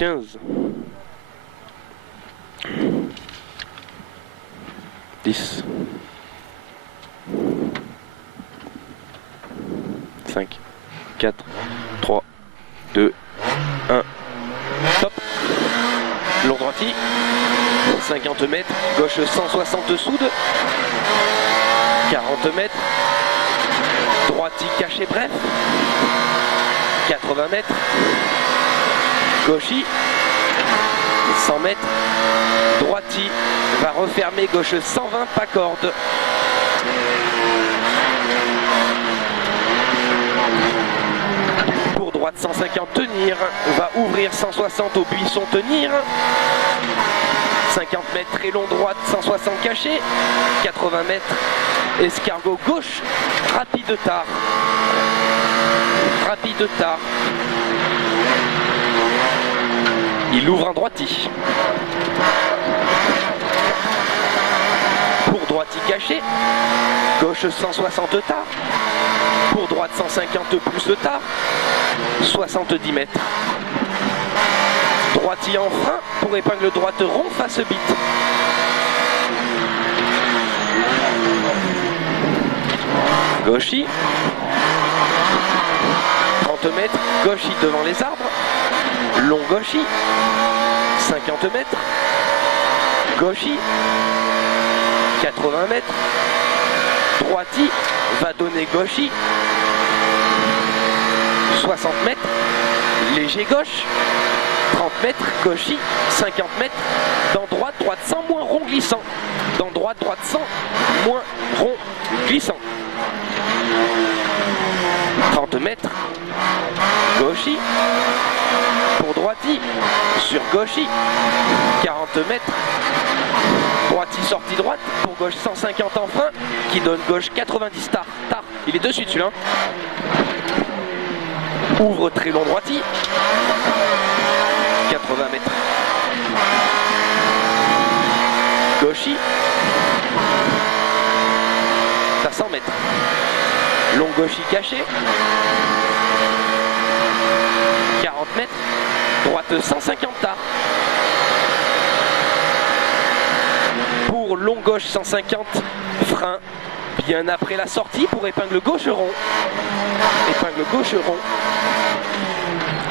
15. 10. 5, 4, 3, 2, 1. Stop. Long droitier. 50 mètres. Gauche 160 soude. 40 mètres. Droitier caché bref. 80 mètres. Gauchis. 100 mètres. Droitier va refermer gauche 120 pas corde. Pour droite 150 tenir. Va ouvrir 160 au buisson tenir. 50 mètres très long droite 160 caché. 80 mètres escargot gauche. Rapide tard. Rapide tard. Il ouvre un droitier. Pour droitier caché. Gauche 160 tard. Pour droite 150 plus tard. 70 mètres. Droitier en frein pour épingle droite rond face bite. Gauchis. 30 mètres. Gauchis devant les arbres. Long gauchis. 50 mètres. Gauchis. 80 mètres. Droitier va donner gauchis. 60 mètres. Léger gauche. 30 mètres. Gauchis. 50 mètres. Dans droite, droite sans moins rond glissant. Dans droite, droite sans moins rond glissant. 30 mètres. Gauchis. Pour droitier. Sur gauchis. 40 mètres. Droitier sortie droite. Pour gauche 150 en frein. Qui donne gauche 90 tard. Tard. Il est dessus celui-là. Ouvre très long droitier. 80 mètres. Gauchis. À 100 mètres. Long gauchis caché. 40 mètres. Droite 150 tard. Pour long gauche 150. Frein. Bien après la sortie pour épingle gauche rond. Épingle gauche rond.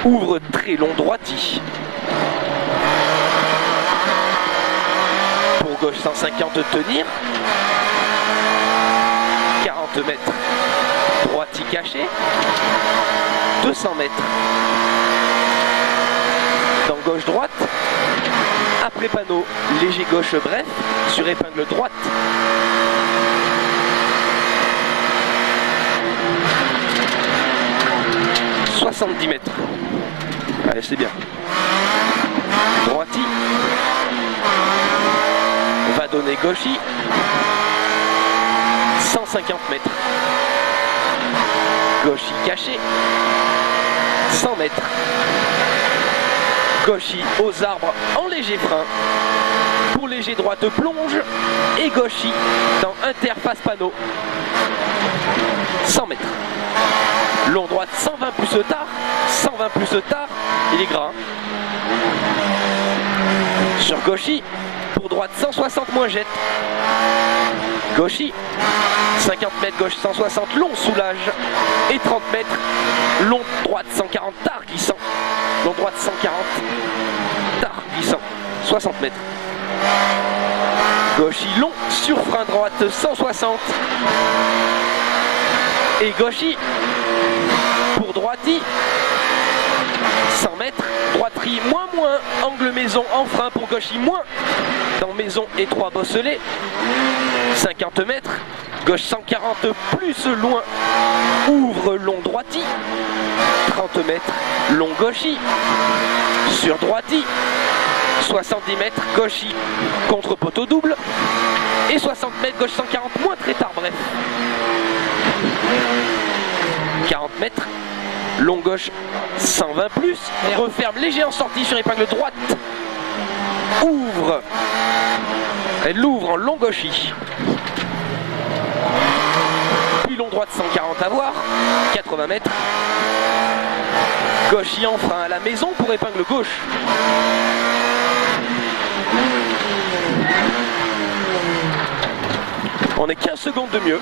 Ouvre très long droitier. Pour gauche 150 tenir. 40 mètres. Droitier caché. 200 mètres. Dans gauche droite. Après panneau. Léger gauche bref. Sur épingle droite. « 70 mètres. Allez, c'est bien. Droitier. Va donner gauchis. 150 mètres. Gauchis caché. 100 mètres. Gauchis aux arbres en léger frein. Pour léger droite plonge. Et gauchis dans interface panneau. 100 mètres. Long droite 120 plus tard. 120 plus tard. Il est gras. Sur gauchis. Pour droite 160 moins jette. Gauchis. 50 mètres gauche 160 long soulage. Et 30 mètres long droite 140 tard glissant. Long droite 140 tard glissant. 60 mètres. Gauchis long sur frein droite 160. Et gauchis. Pour droitier. 100 mètres. Droiterie moins. Angle maison en frein pour gauchis moins. Dans maison étroit bosselé. 50 mètres. Gauche 140 plus loin. Ouvre long droitier. 30 mètres. Long gauchis. Sur droitier. 70 mètres. Gauchis contre poteau double. Et 60 mètres. Gauche 140 moins très tard bref. 40 mètres. Long gauche 120 plus. Referme léger en sortie sur épingle droite. Ouvre. Elle l'ouvre en long gauchis. Puis long droite 140 à voir. 80 mètres. Gauchy en frein à la maison pour épingle gauche. On est 15 secondes de mieux.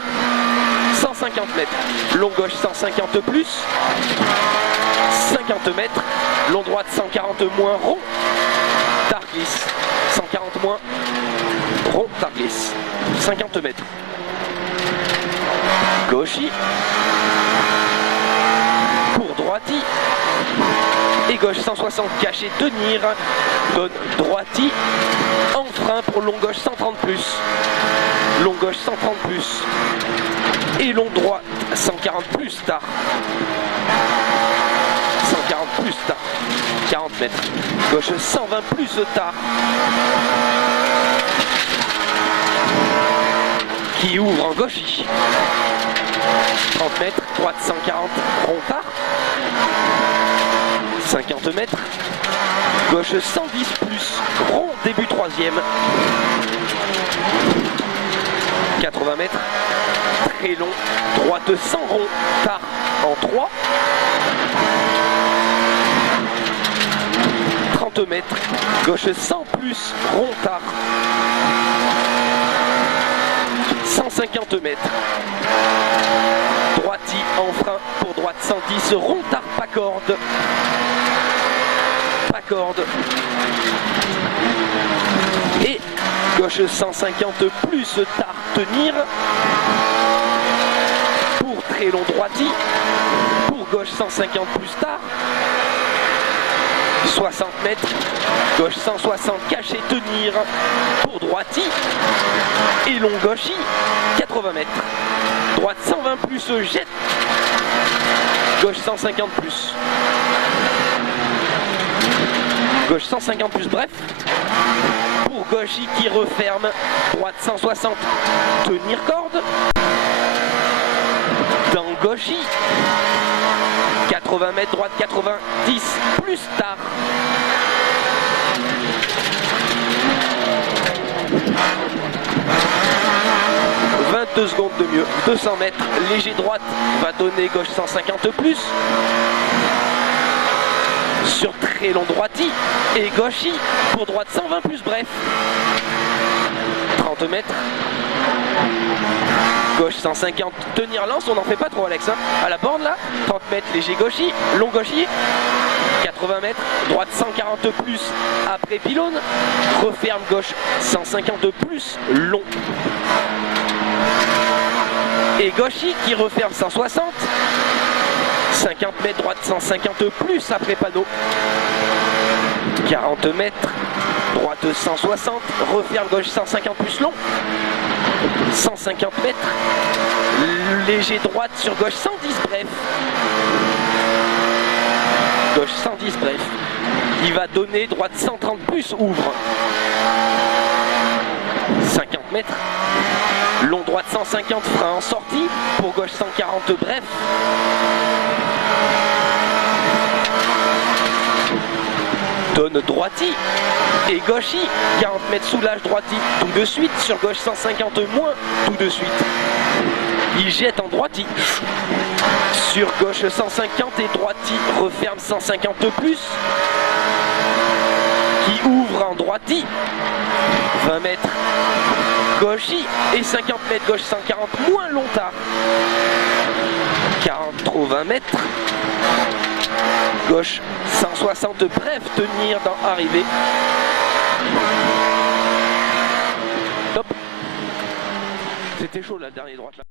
150 mètres. Long gauche 150 plus. 50 mètres. Long droite 140 moins rond. Tard glisse. 140 moins rond. Tard glisse. 50 mètres. Gauchy. Pour droiti. Et gauche 160 caché tenir. Donne droiti. En frein pour long gauche 130 plus. Long gauche 130 plus. Et long droit 140 plus tard. 140 plus tard. 40 mètres. Gauche 120 plus tard. Qui ouvre en gauchy. 30 mètres. Droite 140 rond tard. 50 mètres. Gauche 110 plus. Rond début troisième. 80 mètres. Très long. Droite sans rond. Tard en 3. 30 mètres. Gauche 100 plus. Rond tard. 150 mètres. Droiti en frein pour droite 110. Rond tard pas corde. Pas corde. Et gauche 150 plus tard tenir. Pour très long droiti. Pour gauche 150 plus tard. 60 mètres. Gauche 160 caché tenir. Pour droiti. Et long gauchy 80 mètres. Droite 120 plus jette. Gauche 150 plus. Gauche 150 plus bref. Pour gauchy qui referme. Droite 160 tenir corde. Dans gauchy 80 mètres, droite 90 plus tard. Secondes de mieux, 200 mètres, léger droite va donner gauche 150 plus. Sur très long droiti et gauchy pour droite 120 plus bref. 30 mètres. Gauche 150, tenir lance, on n'en fait pas trop Alex, hein. À la borne là, 30 mètres, léger gauchy, long gauchy. 80 mètres, droite 140 plus après pylône. Referme gauche 150 plus, long. Et gauchy qui referme 160. 50 mètres, droite 150 plus après panneau. 40 mètres, droite 160. Referme gauche 150 plus long. 150 mètres. Léger droite sur gauche 110 bref. Gauche 110 bref. Il va donner droite 130 plus ouvre. 50 mètres. Long droite 150 frein en sortie. Pour gauche 140 bref. Donne droiti. Et gauchy. 40 mètres soulage droiti tout de suite. Sur gauche 150 moins tout de suite. Il jette en droiti. Sur gauche 150 et droiti referme 150 plus. Qui ouvre en droiti. 20 mètres. Gauchy et 50 mètres gauche 140 moins long tard. 40 trop 20 mètres. Gauche 160 bref tenir dans arrivée. Top. C'était chaud la dernière droite là.